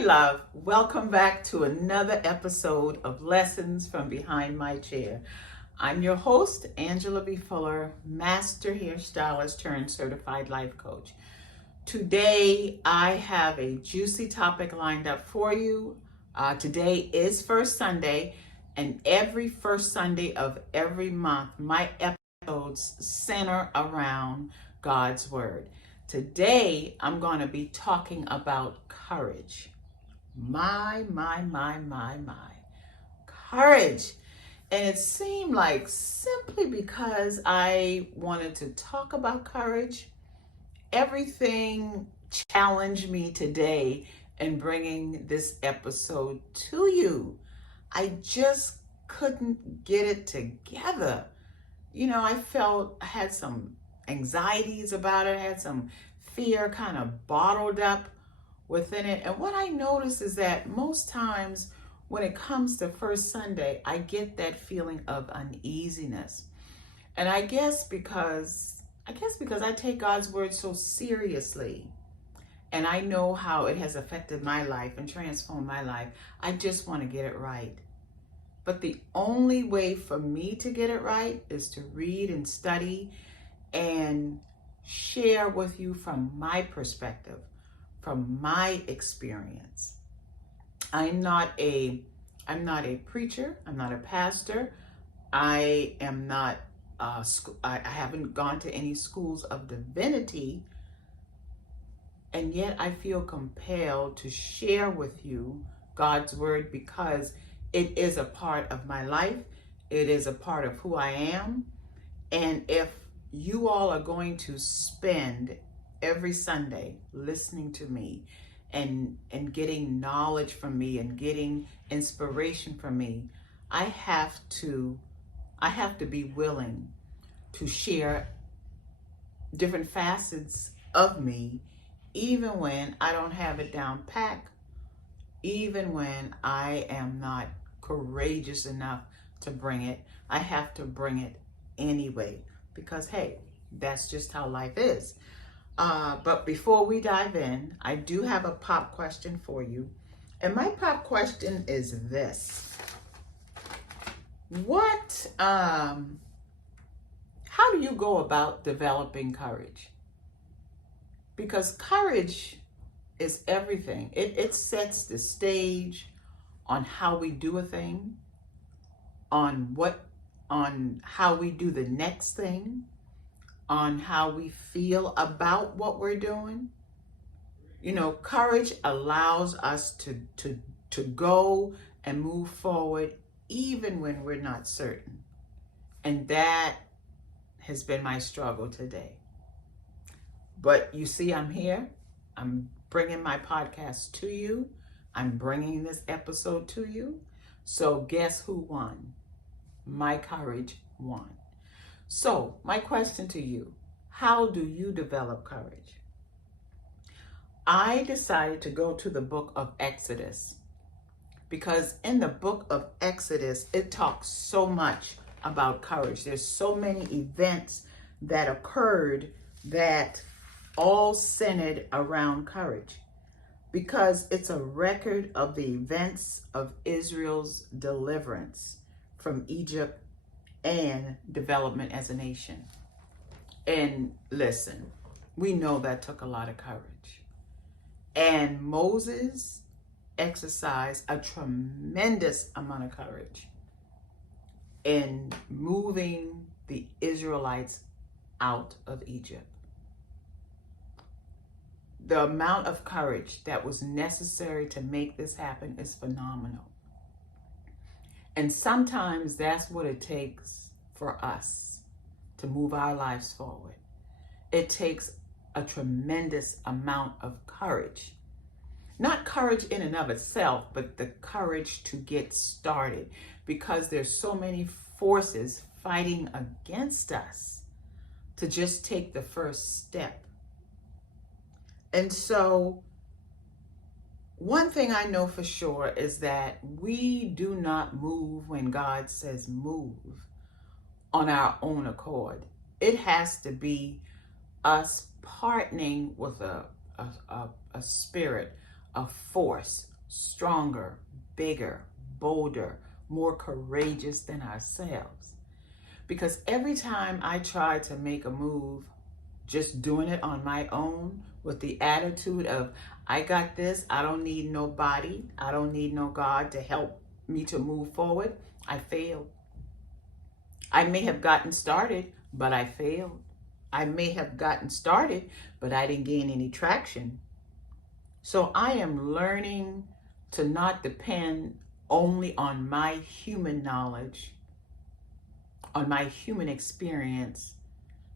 Hey love, welcome back to another episode of Lessons from Behind My Chair. I'm your host, Angela B. Fuller, master hairstylist turned certified life coach. Today, I have a juicy topic lined up for you. Today is First Sunday, and every first Sunday of every month, my episodes center around God's Word. Today, I'm going to be talking about courage. My. Courage. And it seemed like simply because I wanted to talk about courage, everything challenged me today in bringing this episode to you. I just couldn't get it together. I had some anxieties about it, I had some fear kind of bottled up within it. And what I notice is that most times when it comes to First Sunday, I get that feeling of uneasiness. And I guess because I take God's word so seriously, and I know how it has affected my life and transformed my life, I just want to get it right. But the only way for me to get it right is to read and study and share with you from my perspective, from my experience. I'm not a preacher. I'm not a pastor. I am not. I haven't gone to any schools of divinity, and yet I feel compelled to share with you God's word because it is a part of my life. It is a part of who I am, and if you all are going to spend every Sunday listening to me and getting knowledge from me and getting inspiration from me, I have to be willing to share different facets of me, even when I don't have it down pat, even when I am not courageous enough to bring it. I have to bring it anyway, because hey, that's just how life is. But before we dive in, I do have a pop question for you. And my pop question is this. How do you go about developing courage? Because courage is everything. It sets the stage on how we do a thing, on how we do the next thing, on how we feel about what we're doing. Courage allows us to go and move forward even when we're not certain. And that has been my struggle today. But you see, I'm here. I'm bringing my podcast to you. I'm bringing this episode to you. So guess who won? My courage won. So my question to you, how do you develop courage? I decided to go to the book of Exodus because in the book of Exodus, it talks so much about courage. There's so many events that occurred that all centered around courage because it's a record of the events of Israel's deliverance from Egypt and development as a nation. And listen, we know that took a lot of courage. And Moses exercised a tremendous amount of courage in moving the Israelites out of Egypt. The amount of courage that was necessary to make this happen is phenomenal. And sometimes that's what it takes for us to move our lives forward. It takes a tremendous amount of courage. Not courage in and of itself, but the courage to get started, because there's so many forces fighting against us to just take the first step. And so one thing I know for sure is that we do not move when God says move on our own accord. It has to be us partnering with a spirit, a force, stronger, bigger, bolder, more courageous than ourselves. Because every time I try to make a move, just doing it on my own with the attitude of, I got this, I don't need nobody, I don't need no God to help me to move forward, I failed. I may have gotten started, but I failed. I may have gotten started, but I didn't gain any traction. So I am learning to not depend only on my human knowledge, on my human experience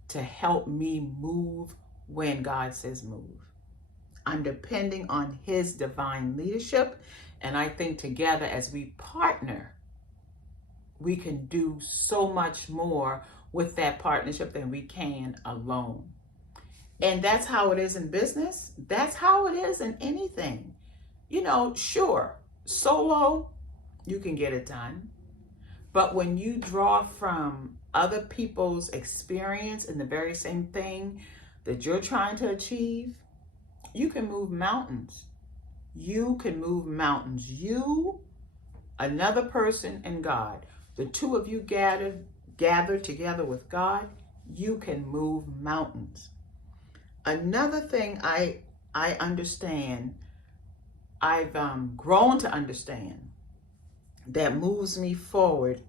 to help me move when God says move. I'm depending on His divine leadership, and I think together as we partner, we can do so much more with that partnership than we can alone. And that's how it is in business. That's how it is in anything. You know, sure, solo, you can get it done. But when you draw from other people's experience in the very same thing that you're trying to achieve, you can move mountains. You can move mountains. You, another person, and God. The two of you gather together with God, you can move mountains. Another thing I understand, I've grown to understand, that moves me forward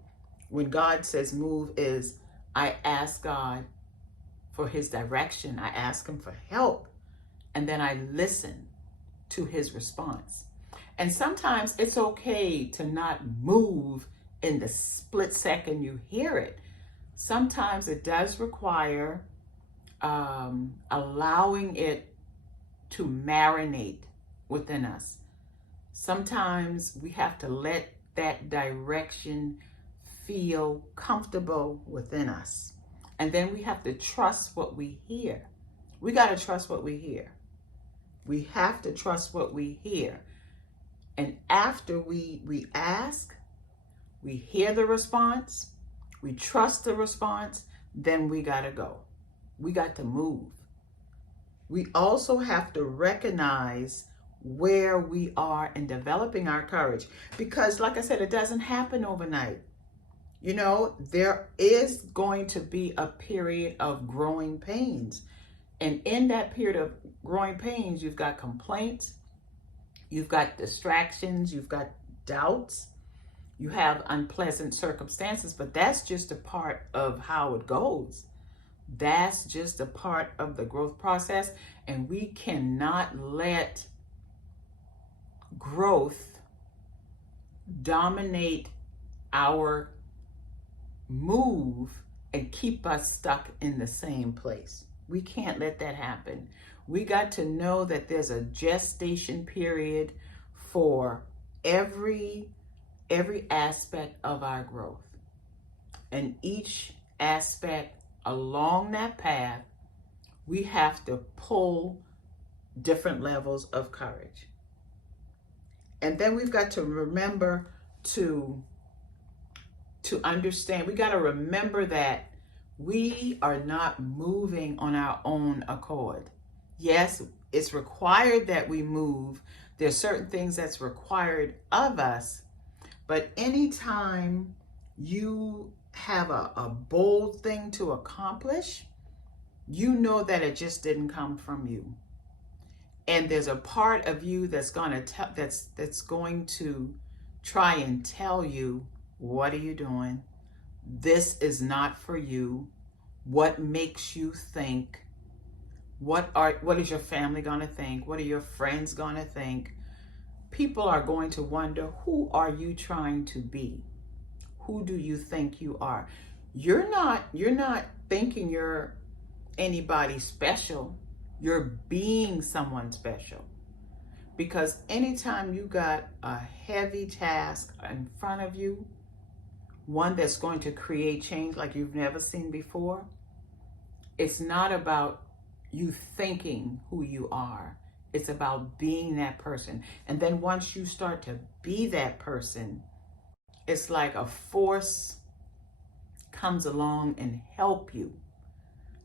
when God says move is I ask God for His direction. I ask Him for help, and then I listen to His response. And sometimes it's okay to not move in the split second you hear it. Sometimes it does require allowing it to marinate within us. Sometimes we have to let that direction feel comfortable within us. And then we have to trust what we hear. We got to trust what we hear. We have to trust what we hear. And after we ask, we hear the response, we trust the response, then we got to go. We got to move. We also have to recognize where we are in developing our courage. Because like I said, it doesn't happen overnight. You know, there is going to be a period of growing pains. And in that period of growing pains, you've got complaints, you've got distractions, you've got doubts, you have unpleasant circumstances, but that's just a part of how it goes. That's just a part of the growth process. And we cannot let growth dominate our move and keep us stuck in the same place. We can't let that happen. We got to know that there's a gestation period for every aspect of our growth. And each aspect along that path, we have to pull different levels of courage. And then we've got to remember to understand, we got to remember that we are not moving on our own accord. Yes, it's required that we move. There's certain things that's required of us. But anytime you have a bold thing to accomplish, you know that it just didn't come from you. And there's a part of you that's going to try and tell you, what are you doing? This is not for you. What makes you think? What is your family going to think? What are your friends going to think? People are going to wonder, who are you trying to be? Who do you think you are? You're not thinking you're anybody special. You're being someone special. Because anytime you got a heavy task in front of you, one that's going to create change like you've never seen before, it's not about you thinking who you are. It's about being that person. And then once you start to be that person, it's like a force comes along and help you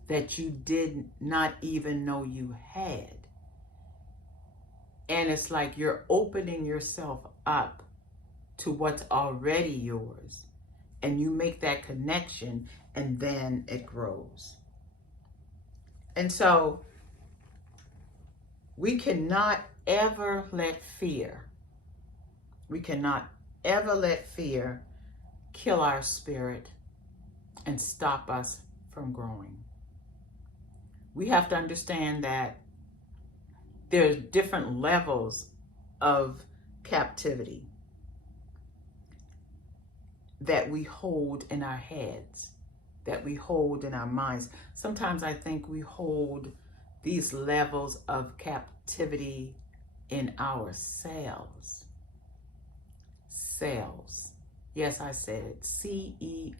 that you did not even know you had. And it's like you're opening yourself up to what's already yours. And you make that connection, and then it grows. And so we cannot ever let fear, kill our spirit and stop us from growing. We have to understand that there's different levels of captivity that we hold in our heads, that we hold in our minds. Sometimes I think we hold these levels of captivity in ourselves. Cells. Yes, I said it. C-E-L-L-S.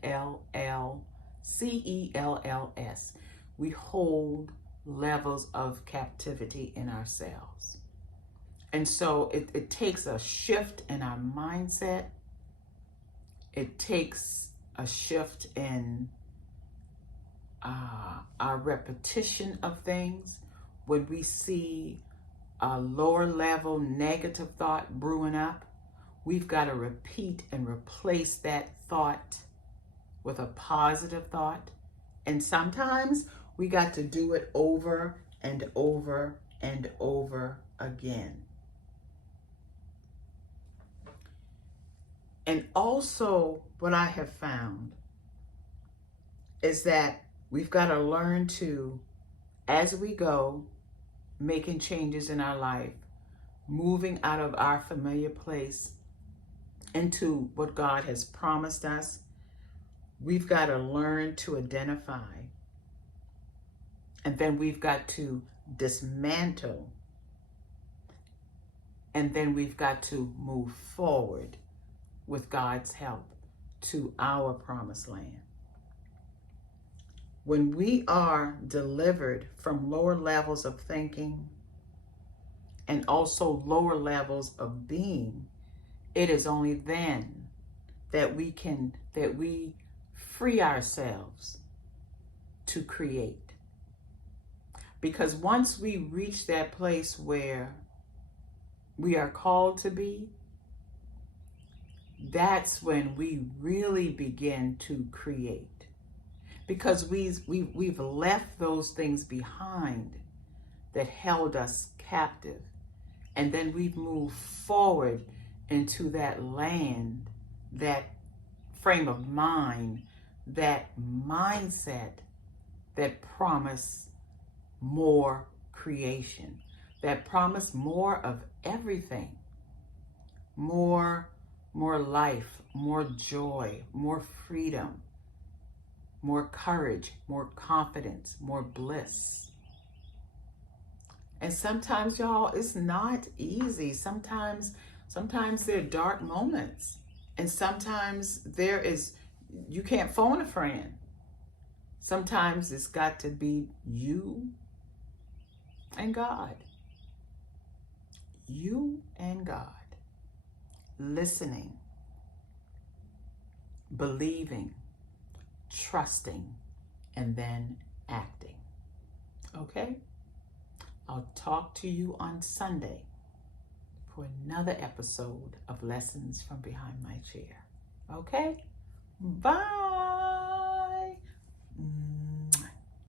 We hold levels of captivity in ourselves. And so it takes a shift in our mindset. It takes a shift in our repetition of things. When we see a lower level negative thought brewing up, we've got to repeat and replace that thought with a positive thought. And sometimes we got to do it over and over and over again. And also, what I have found is that we've got to learn to, as we go, making changes in our life, moving out of our familiar place into what God has promised us, we've got to learn to identify. And then we've got to dismantle. And then we've got to move forward with God's help to our promised land. When we are delivered from lower levels of thinking and also lower levels of being, it is only then that we free ourselves to create. Because once we reach that place where we are called to be, that's when we really begin to create. Because we've left those things behind that held us captive. And then we've moved forward into that land, that frame of mind, that mindset that promise more creation, that promise more of everything, more life, more joy, more freedom, more courage, more confidence, more bliss. And sometimes, y'all, it's not easy. Sometimes there are dark moments. And sometimes you can't phone a friend. Sometimes it's got to be you and God. You and God. Listening, believing, trusting, and then acting. Okay? I'll talk to you on Sunday for another episode of Lessons from Behind My Chair. Okay? Bye.